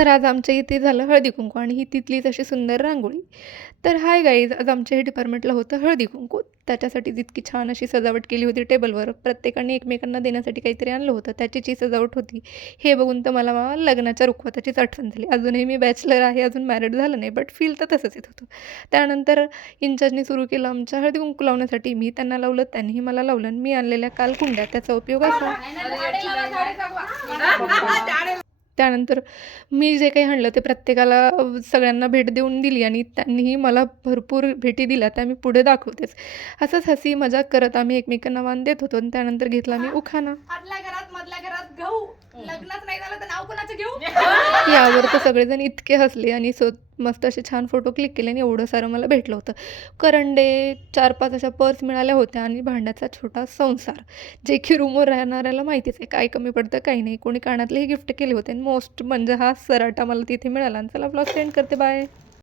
तर आज आमच्या इथे झालं हळदी-कुंकू आणि ही तिथलीच अशी सुंदर रांगोळी. तर हाय गाईज, आज आमच्या हे डिपार्टमेंटला होतं हळदी-कुंकू. त्याच्यासाठीच इतकी छान अशी सजावट केली होती टेबलवर. प्रत्येकाने एकमेकांना देण्यासाठी काहीतरी आणलं होतं. त्याचीच ही सजावट होती. हे बघून तर मला लग्नाच्या रुखवताचीच आठवण झाली. अजूनही मी बॅचलर आहे, अजून मॅरिड झालं नाही, बट फील तर तसंच येत होतं. त्यानंतर इंचार्जनी सुरू केलं आमच्या हळदी-कुंकू लावण्यासाठी. मी त्यांना लावलं, त्यांनीही मला लावलं आणि मी आणलेल्या काल कुंड्या, त्याचा उपयोग असा त्यानंतर मी जे काही आणलं ते प्रत्येकाला सगळ्यांना भेट देऊन दिली आणि त्यांनीही मला भरपूर भेटी दिल्या, त्या मी पुढे दाखवतेच. असंच हसी मजाक करत आम्ही एकमेकांना वाण देत होतो आणि त्यानंतर घेतला मी उखाणा. आतल्या घरात मधल्या घरात गहू, लग्नच नाही झालं तर नाव कोणाचं घेऊ? यावर तर सगळेजण इतके हसले आणि मस्त असे छान फोटो क्लिक केले आणि एवढं सारं मला भेटलं होतं. करंडे, 4-5 अशा पर्स मिळाल्या होत्या आणि भांड्याचा छोटा संसार, जे की रूमवर राहणाऱ्याला माहितीच आहे काय कमी पडतं काही नाही. कोणी कानातलेही गिफ्ट केले होते आणि मोस्ट म्हणजे हा सराटा मला तिथे मिळाला. आणि चला ब्लॉग सेंड करते, बाय.